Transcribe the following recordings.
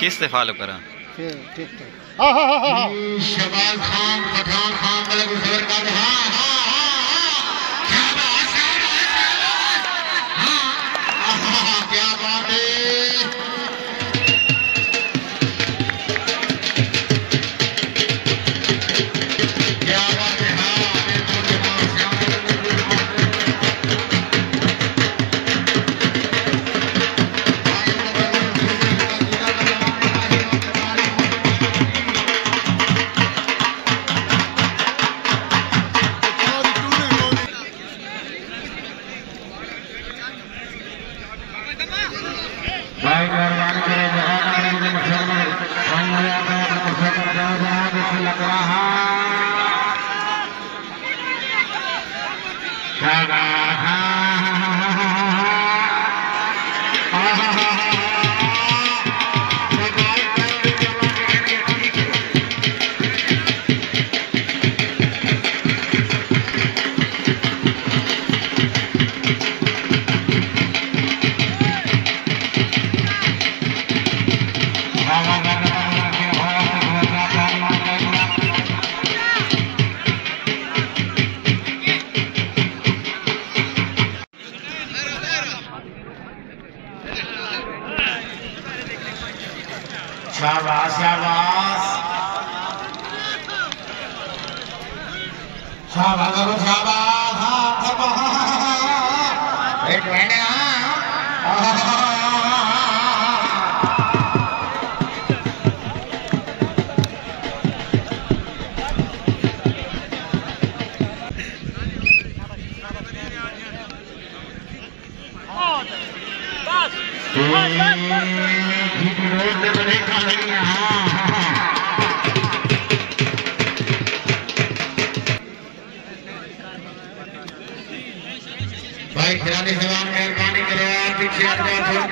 किस से फॉलो करा शबाज खान पठान खान क्या बात है। शाबाश शाबाश शाबाश शाबाश एक महीने भाई खिलाड़ी जवान मेहरबानी करो पीछे थोड़ा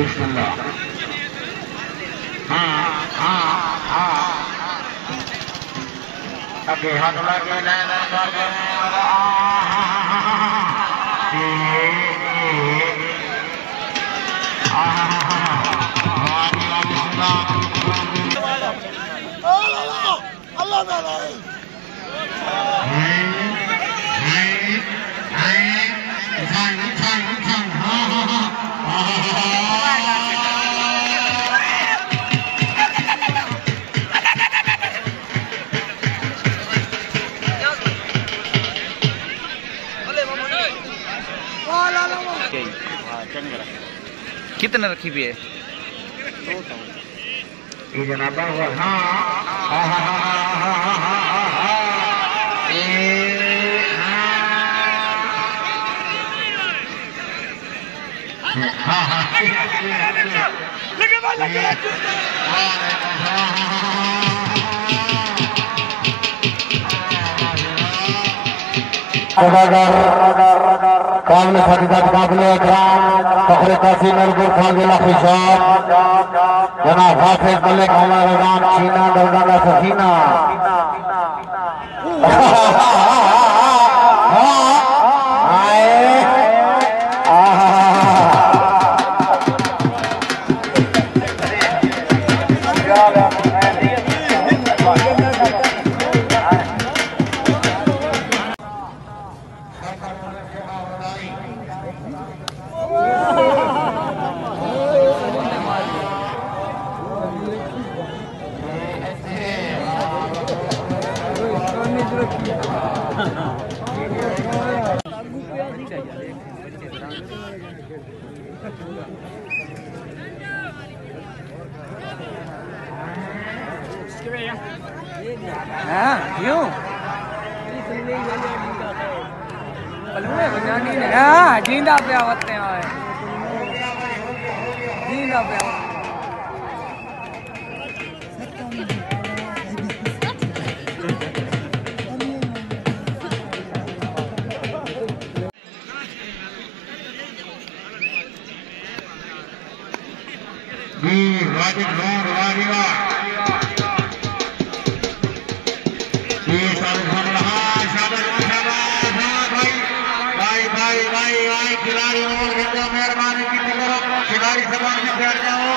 बिस्मिल्लाह। हाँ हाँ हाँ आगे हाथ लगे नैन करके कितने रखी हुई है? ये जनाब हाँ काबिल फकीरत काबिल इकराम फखरे तहसील नरपुर खागिला खुशाब जनाब हाफिज मलिक उमर रज़ान चीना दौड़ाना सफीना क्यों? हाँ जींदा पे आवते हैं जींदा पे मेहरबानी की खिलाड़ी सवाल में बैठ जाओ।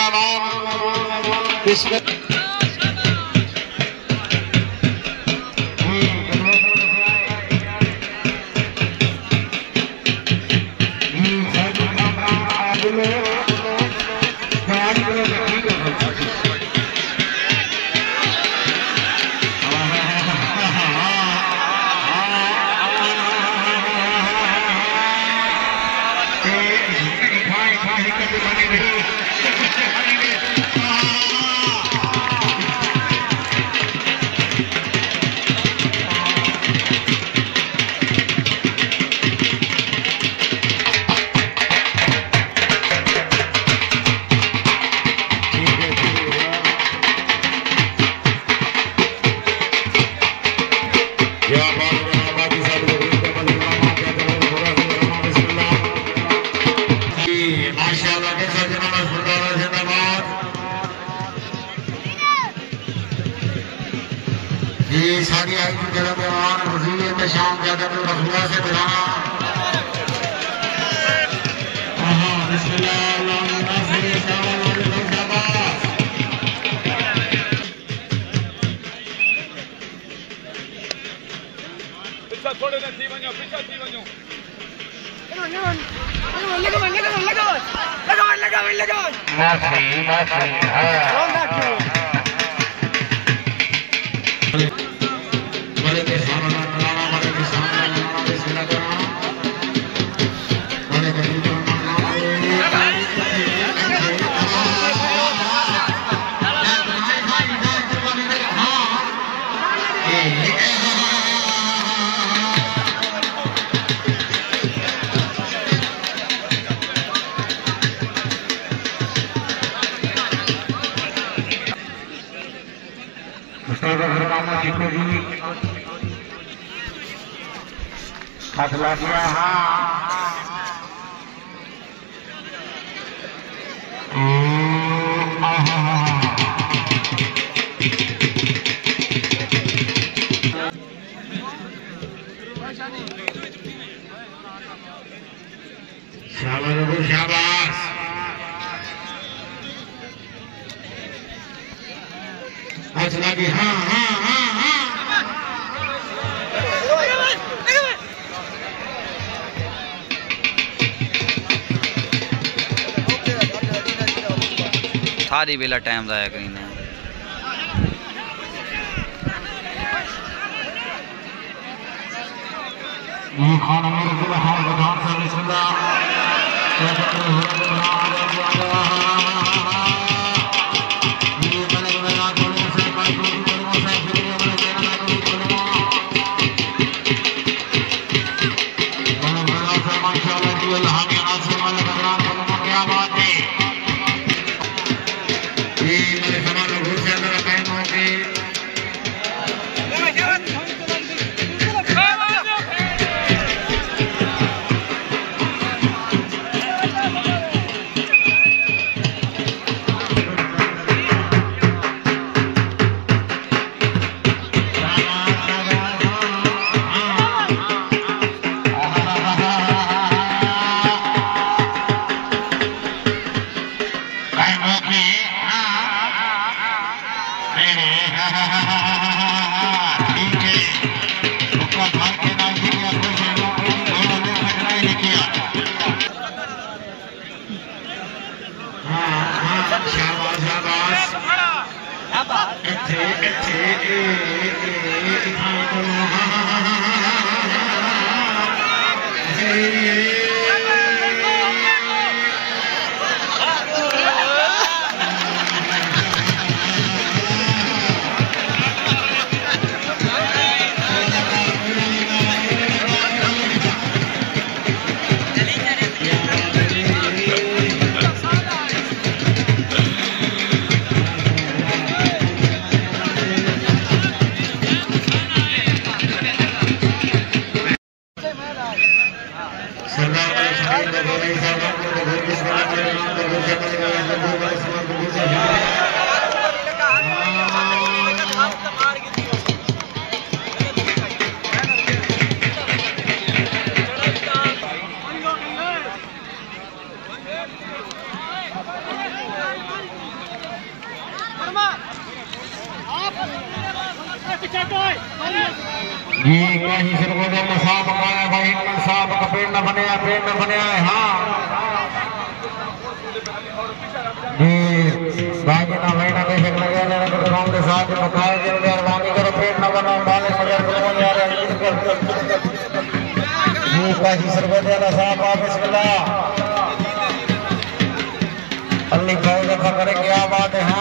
जिंदाबाद इसमें ये सारी आई की जगह पे और वजीर में शाम ज्यादा में रसूला से दिलाना थोड़े न थी वञो पीछे थी वञो हाथ ला दिया शाबाश शाबाश हाथ लगी हाँ हाँ हाँ हाँ सारी बेला टाइम जाया करीने ये खाना मेरे दिल हाल बधान से बिस्मिल्लाह ये मैंने मेरा बोलने से मैं कोई बोलूँ से फिर ये मैंने कहना ना कोई बोलूँ मैंने मेरा से माशाअल्लाह जी अल्लाह के आसिम वाले बदलाव बोलूँ क्या बात है ये मेरे समान घुर से अंदर कायम हो गए जी कहीं सरगोजा मसाब मंगाया भाई साहब का पेड़ न बने है हाँ जी बाकी ना भाई ना बेशक लगे जाने तो काम के साथ मकाए दिन मेहरबानी करो पेड़ न बनो मालिक मगर करो यार जी कहीं सरगोजा साहब बिस्मिल्लाह अल्लाह का करे क्या बात है हाँ